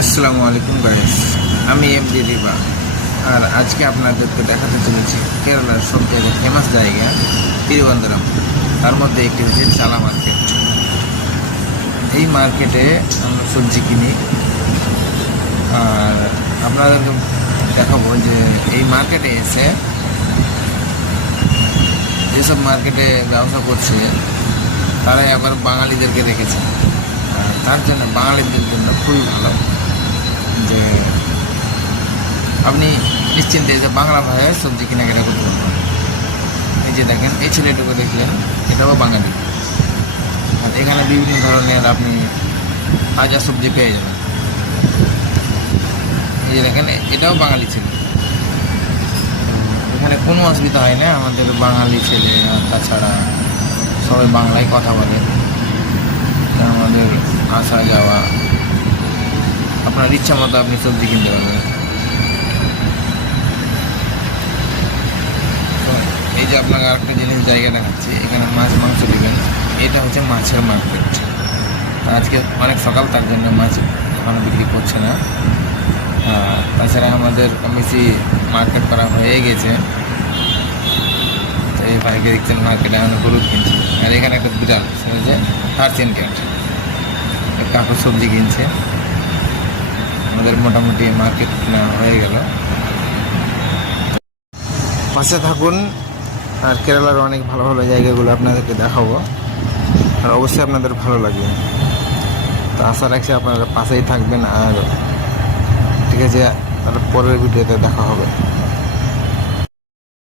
আসসালামু আলাইকুম গাইস, আমি এমডি রিবা। আর আজকে আপনাদেরকে দেখাতে চলেছি কেরালার সব থেকে ফেমাস জায়গা তিরুবনন্তপুরম। তার মধ্যে একটি হচ্ছে চালা মার্কেট। এই মার্কেটে আমরা সবজি কিনি। আর আপনাদেরকে দেখাবো যে এই মার্কেটে এসে যেসব মার্কেটে ব্যবসা করছে তারাই আবার বাঙালিদেরকে রেখেছে। আর তার জন্য বাঙালিদের জন্য খুবই ভালো যে আপনি নিশ্চিন্তে যে বাংলা ভাষায় সবজি কেনাকাটা করতে পারবেন। এই যে দেখেন, এই ছেলেটুকু দেখলেন, এটাও বাঙালি। আর এখানে বিভিন্ন ধরনের আপনি তাজা সবজি পেয়ে যাবেন। এই যে দেখেন, এটাও বাঙালি ছেলে। এখানে কোনো অসুবিধা হয় না, আমাদের বাঙালি ছেলে। আর তাছাড়া সবাই বাংলায় কথা বলে। আমাদের আসা যাওয়া আপনার ইচ্ছা মতো আপনি সবজি কিনতে পারবেন। এই যে আপনাকে আরেকটা জিনিস জায়গা দেখাচ্ছি, এখানে মাছ মাংস দিবেন। এটা হচ্ছে মাছের মার্কেট। আজকে অনেক সকাল, তার জন্য মাছ এখনো বিক্রি করছে না। তাছাড়া আমাদের কম বেশি মার্কেট করা হয়ে গেছে। তো এই ভাইকে দেখছেন মার্কেটে আমি হলুদ কিনছি। আর এখানে একটা বিড়াল, সে হচ্ছে পার্সিয়ান ক্যাট। কাকু সবজি কিনছে। আমাদের মোটামুটি মার্কেট কেনা হয়ে গেল। পাশে থাকুন, আর কেরালার অনেক ভালো ভালো জায়গাগুলো আপনাদেরকে দেখাবো। আর অবশ্যই আপনাদের ভালো লাগবে। তো আশা রাখছি আপনারা পাশেই থাকবেন। আর ঠিক আছে, তাহলে পরের ভিডিওতে দেখা হবে।